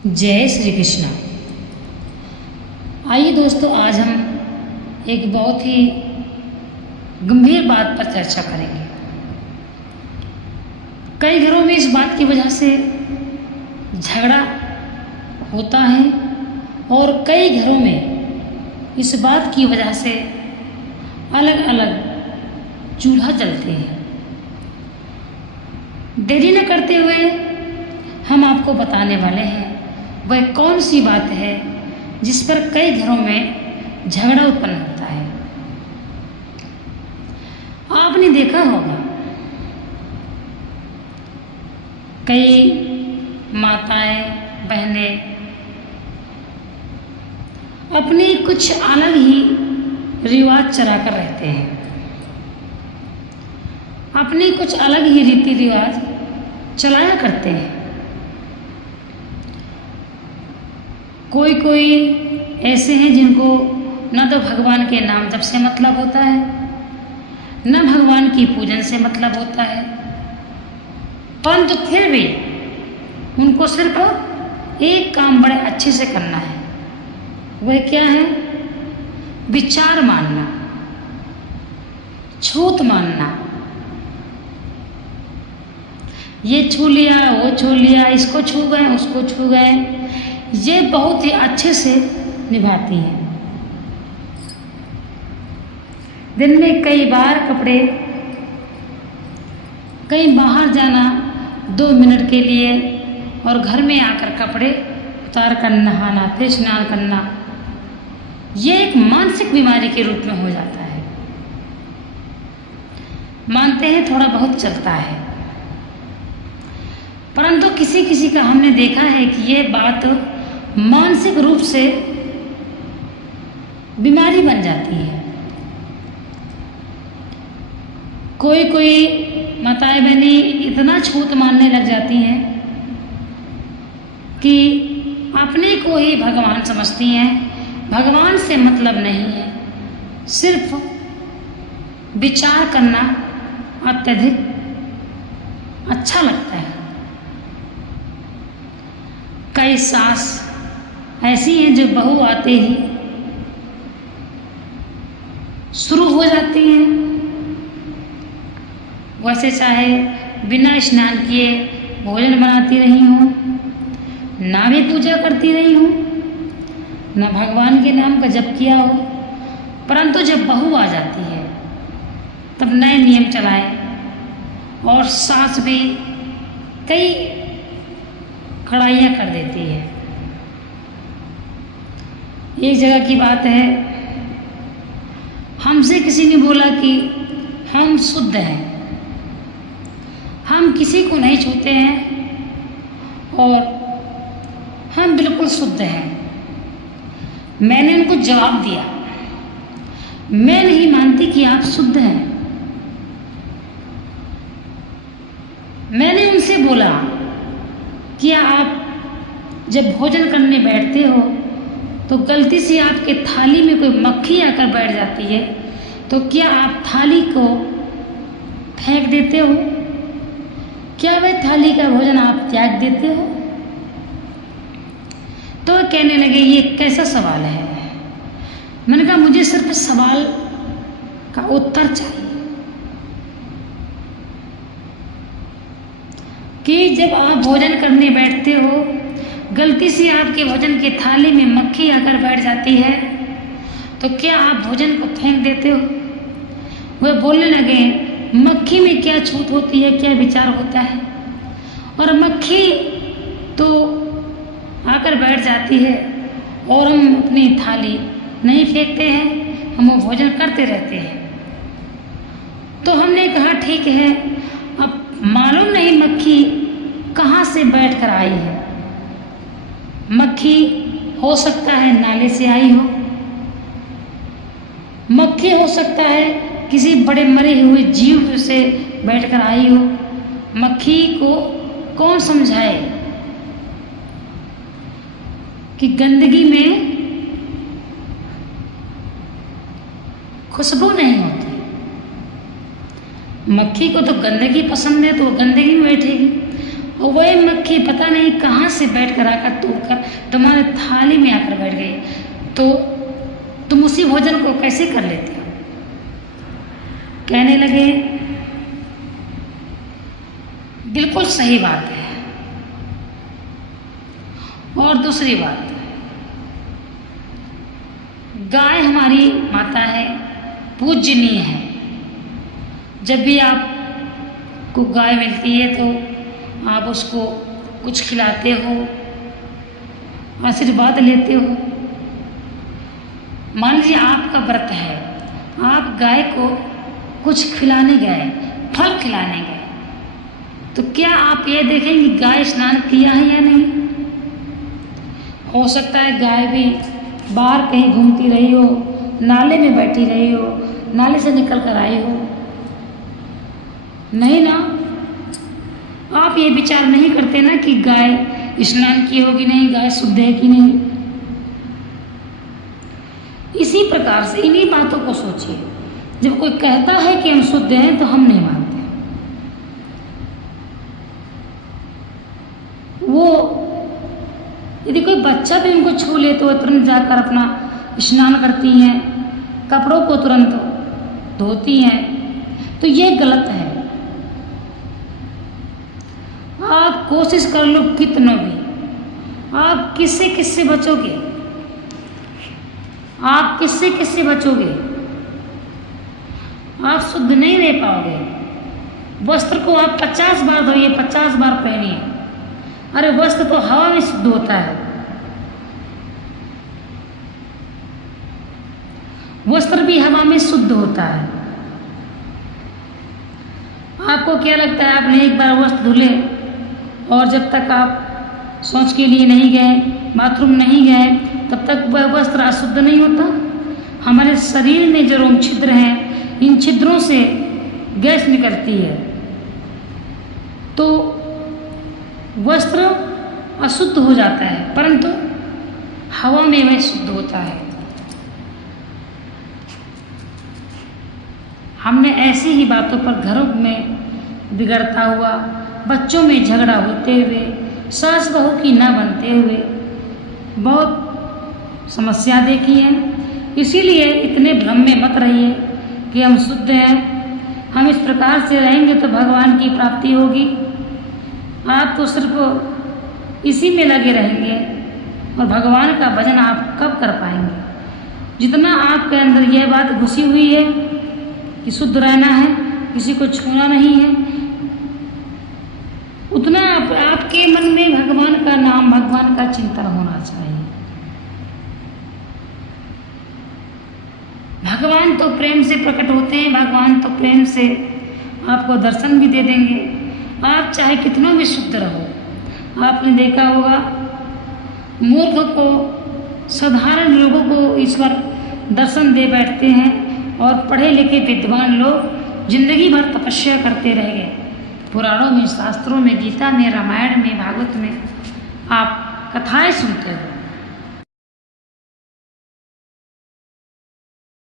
जय श्री कृष्णा। आइए दोस्तों, आज हम एक बहुत ही गंभीर बात पर चर्चा करेंगे। कई घरों में इस बात की वजह से झगड़ा होता है और कई घरों में इस बात की वजह से अलग अलग चूल्हा जलते हैं। देरी न करते हुए हम आपको बताने वाले हैं वह कौन सी बात है जिस पर कई घरों में झगड़ा उत्पन्न होता है। आपने देखा होगा कई माताएं बहनें अपने कुछ अलग ही रिवाज चलाकर रहते हैं, अपने कुछ अलग ही रीति रिवाज चलाया करते हैं। कोई ऐसे हैं जिनको न तो भगवान के नाम जप से मतलब होता है, न भगवान की पूजन से मतलब होता है, परंतु फिर भी उनको सिर्फ एक काम बड़े अच्छे से करना है। वह क्या है? विचार मानना, छूत मानना। ये छू लिया, वो छू लिया, इसको छू गए, उसको छू गए, ये बहुत ही अच्छे से निभाती हैं। दिन में कई बार कपड़े, कहीं बाहर जाना 2 मिनट के लिए और घर में आकर कपड़े उतार कर नहाना, फिर स्नान करना, ये एक मानसिक बीमारी के रूप में हो जाता है। मानते हैं थोड़ा बहुत चलता है, परंतु किसी किसी का हमने देखा है कि ये बात मानसिक रूप से बीमारी बन जाती है। कोई माताएं बहनें इतना छूत मानने लग जाती हैं कि अपने को ही भगवान समझती हैं, भगवान से मतलब नहीं है, सिर्फ विचार करना अत्यधिक अच्छा लगता है। कई सास ऐसी हैं जो बहू आते ही शुरू हो जाती हैं, वैसे चाहे बिना स्नान किए भोजन बनाती रही हूँ, ना भी पूजा करती रही हूँ, ना भगवान के नाम का जप किया हो, परंतु जब बहू आ जाती है तब नए नियम चलाए और सास भी कई कड़ाइयाँ कर देती है। एक जगह की बात है, हमसे किसी ने बोला कि हम शुद्ध हैं, हम किसी को नहीं छूते हैं और हम बिल्कुल शुद्ध हैं। मैंने उनको जवाब दिया, मैं नहीं मानती कि आप शुद्ध हैं। मैंने उनसे बोला, क्या आप जब भोजन करने बैठते हो तो गलती से आपके थाली में कोई मक्खी आकर बैठ जाती है तो क्या आप थाली को फेंक देते हो? क्या वह थाली का भोजन आप त्याग देते हो? तो कहने लगे ये कैसा सवाल है। मैंने कहा मुझे सिर्फ सवाल का उत्तर चाहिए कि जब आप भोजन करने बैठते हो, गलती से आपके भोजन की थाली में मक्खी आकर बैठ जाती है तो क्या आप भोजन को फेंक देते हो? वह बोलने लगे मक्खी में क्या छूत होती है, क्या विचार होता है, और मक्खी तो आकर बैठ जाती है और हम अपनी थाली नहीं फेंकते हैं, हम वो भोजन करते रहते हैं। तो हमने कहा ठीक है, अब मालूम नहीं मक्खी कहाँ से बैठ कर आई है। मक्खी हो सकता है नाले से आई हो, मक्खी हो सकता है किसी बड़े मरे हुए जीव से बैठकर आई हो। मक्खी को कौन समझाए कि गंदगी में खुशबू नहीं होती। मक्खी को तो गंदगी पसंद है तो वो गंदगी में बैठेगी, और वह मक्खी पता नहीं कहाँ से बैठ कर आकर तोड़कर तुम्हारे थाली में आकर बैठ गई, तो तुम उसी भोजन को कैसे कर लेते हो? कहने लगे बिल्कुल सही बात है। और दूसरी बात, गाय हमारी माता है, पूजनीय है। जब भी आपको गाय मिलती है तो आप उसको कुछ खिलाते हो, आशीर्वाद लेते हो। मान लीजिए आपका व्रत है, आप गाय को कुछ खिलाने गए, फल खिलाने गए, तो क्या आप ये देखेंगे गाय स्नान किया है या नहीं? हो सकता है गाय भी बाहर कहीं घूमती रही हो, नाले में बैठी रही हो, नाले से निकल कर आई हो, नहीं ना? आप ये विचार नहीं करते ना कि गाय स्नान की होगी नहीं, गाय शुद्ध है कि नहीं। इसी प्रकार से इन्हीं बातों को सोचिए। जब कोई कहता है कि हम शुद्ध हैं तो हम नहीं मानते। वो यदि कोई बच्चा भी उनको छू ले तो तुरंत जाकर अपना स्नान करती हैं, कपड़ों को तुरंत धोती हैं, तो ये गलत है। आप कोशिश कर लो कितना भी, आप किससे किससे बचोगे? आप किससे किससे बचोगे? आप शुद्ध नहीं रह पाओगे। वस्त्र को आप 50 बार धोइए, 50 बार पहनिए। अरे वस्त्र तो हवा में शुद्ध होता है। वस्त्र भी हवा में शुद्ध होता है। आपको क्या लगता है, आपने एक बार वस्त्र धुले और जब तक आप शौच के लिए नहीं गए, बाथरूम नहीं गए, तब तक वह वस्त्र अशुद्ध नहीं होता? हमारे शरीर में जो रोम छिद्र हैं, इन छिद्रों से गैस निकलती है, तो वस्त्र अशुद्ध हो जाता है, परंतु हवा में वह शुद्ध होता है। हमने ऐसी ही बातों पर घरों में बिगड़ता हुआ, बच्चों में झगड़ा होते हुए, सास बहू की न बनते हुए बहुत समस्या देखी है। इसीलिए इतने भ्रम में मत रहिए कि हम शुद्ध हैं, हम इस प्रकार से रहेंगे तो भगवान की प्राप्ति होगी। आप तो सिर्फ इसी में लगे रहेंगे और भगवान का भजन आप कब कर पाएंगे? जितना आपके अंदर यह बात घुसी हुई है कि शुद्ध रहना है, किसी को छूना नहीं है, उतना आपके मन में भगवान का नाम, भगवान का चिंतन होना चाहिए। भगवान तो प्रेम से प्रकट होते हैं, भगवान तो प्रेम से आपको दर्शन भी दे देंगे। आप चाहे कितना भी शुद्ध रहो। आपने देखा होगा मूर्ख को, साधारण लोगों को ईश्वर दर्शन दे बैठते हैं और पढ़े लिखे विद्वान लोग जिंदगी भर तपस्या करते रह गए। पुराणों में, शास्त्रों में, गीता में, रामायण में, भागवत में आप कथाएं सुनते हो।